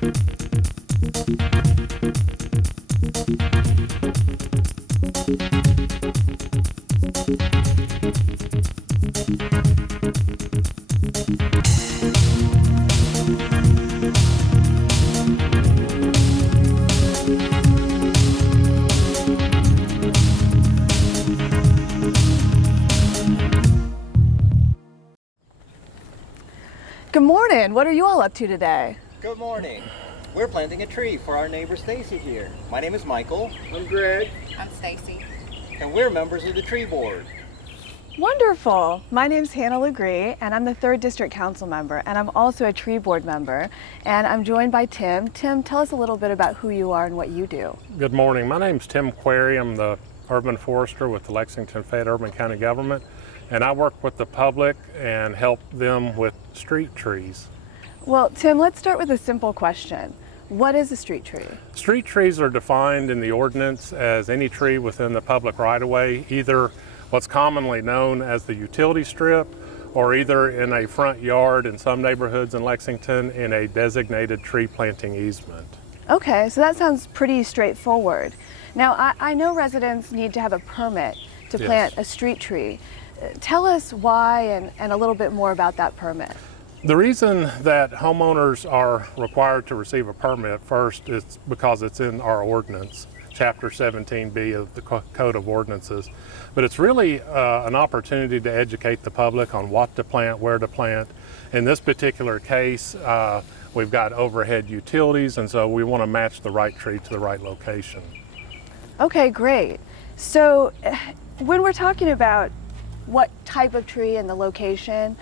Good morning. What are you all up to today? Good morning. We're planting a tree for our neighbor Stacy here. My name is Michael. I'm Greg. I'm Stacy. And we're members of the tree board. Wonderful. My name's Hannah LeGris, and I'm the 3rd District Council member, and I'm also a tree board member. And I'm joined by Tim. Tim, tell us a little bit about who you are and what you do. Good morning. My name's Tim Query. I'm the urban forester with the Lexington Fayette Urban County Government, and I work with the public and help them with street trees. Well, Tim, let's start with a simple question. What is a street tree? Street trees are defined in the ordinance as any tree within the public right-of-way, either what's commonly known as the utility strip, or either in a front yard in some neighborhoods in Lexington in a designated tree planting easement. Okay, so that sounds pretty straightforward. Now, I know residents need to have a permit to plant a street tree. Tell us why and a little bit more about that permit. The reason that homeowners are required to receive a permit first is because it's in our ordinance, Chapter 17B of the Code of Ordinances. But it's really an opportunity to educate the public on what to plant, where to plant. In this particular case, we've got overhead utilities, and so we want to match the right tree to the right location. Okay, great. So when we're talking about what type of tree and the location,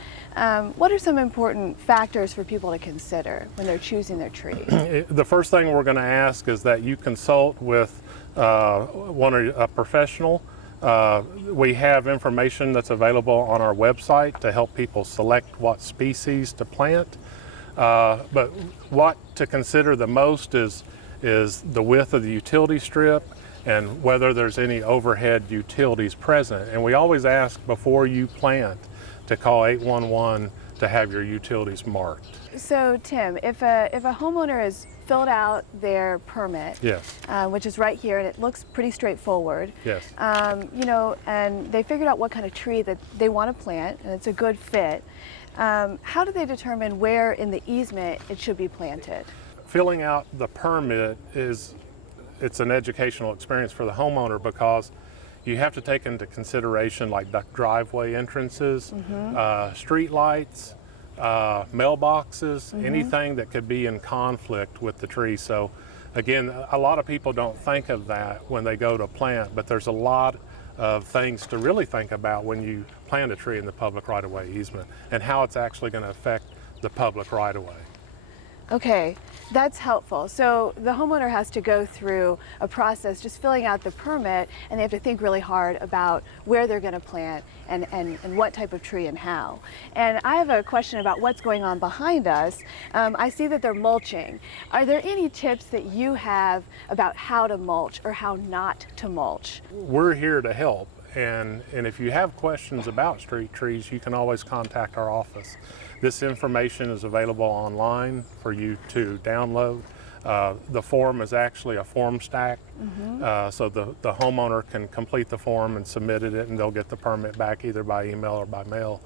what are some important factors for people to consider when they're choosing their tree? The first thing we're going to ask is that you consult with a professional. We have information that's available on our website to help people select what species to plant. But what to consider the most is the width of the utility strip and whether there's any overhead utilities present. And we always ask before you plant to call 811 to have your utilities marked. So Tim, if a homeowner has filled out their permit, Yes. Which is right here, and it looks pretty straightforward, Yes. And they figured out what kind of tree that they want to plant, and it's a good fit, how do they determine where in the easement it should be planted? Filling out the permit it's an educational experience for the homeowner because you have to take into consideration like driveway entrances, street lights, mailboxes, anything that could be in conflict with the tree. So again, a lot of people don't think of that when they go to plant, but there's a lot of things to really think about when you plant a tree in the public right-of-way easement and how it's actually going to affect the public right-of-way. Okay, that's helpful. So the homeowner has to go through a process just filling out the permit, and they have to think really hard about where they're going to plant and what type of tree and how. And I have a question about what's going on behind us. I see that they're mulching. Are there any tips that you have about how to mulch or how not to mulch? We're here to help. And if you have questions about street trees, you can always contact our office. This information is available online for you to download. The form is actually a form stack, so the homeowner can complete the form and submit it, and they'll get the permit back either by email or by mail.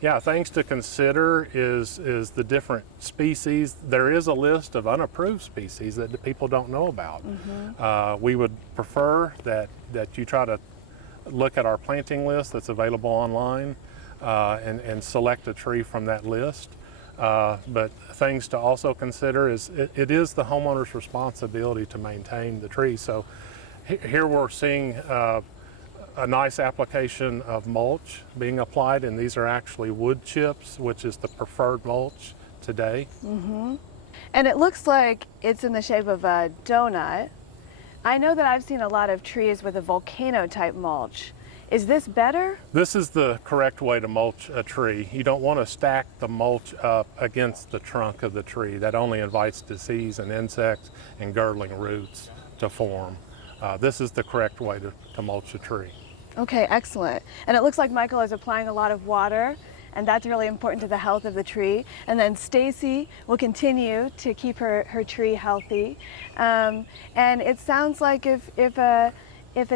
Yeah, things to consider is the different species. There is a list of unapproved species that the people don't know about. We would prefer that you try to look at our planting list that's available online and select a tree from that list. But things to also consider is it is the homeowner's responsibility to maintain the tree. So here we're seeing a nice application of mulch being applied, and these are actually wood chips, which is the preferred mulch today. And it looks like it's in the shape of a donut. I know that I've seen a lot of trees with a volcano type mulch. Is this better? This is the correct way to mulch a tree. You don't want to stack the mulch up against the trunk of the tree. That only invites disease and insects and girdling roots to form. This is the correct way to mulch a tree. Okay, excellent. And it looks like Michael is applying a lot of water. and that's really important to the health of the tree. And then Stacy will continue to keep her tree healthy. And it sounds like if a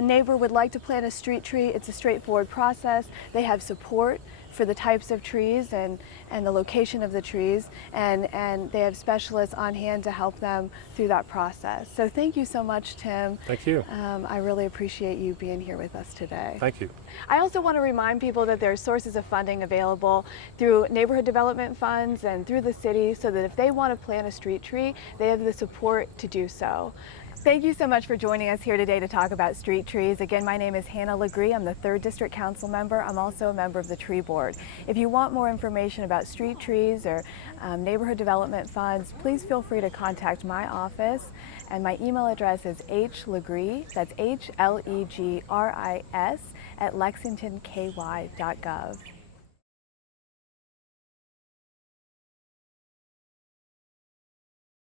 neighbor would like to plant a street tree, it's a straightforward process. They have support for the types of trees and the location of the trees, and they have specialists on hand to help them through that process. So thank you so much, Tim. Thank you. I really appreciate you being here with us today. Thank you. I also want to remind people that there are sources of funding available through neighborhood development funds and through the city, so that if they want to plant a street tree, they have the support to do so. Thank you so much for joining us here today to talk about street trees. Again, my name is Hannah LeGris. I'm the 3rd District Council member. I'm also a member of the Tree Board. If you want more information about street trees or neighborhood development funds, please feel free to contact my office. And my email address is hlegris, that's HLEGRIS, @lexingtonky.gov.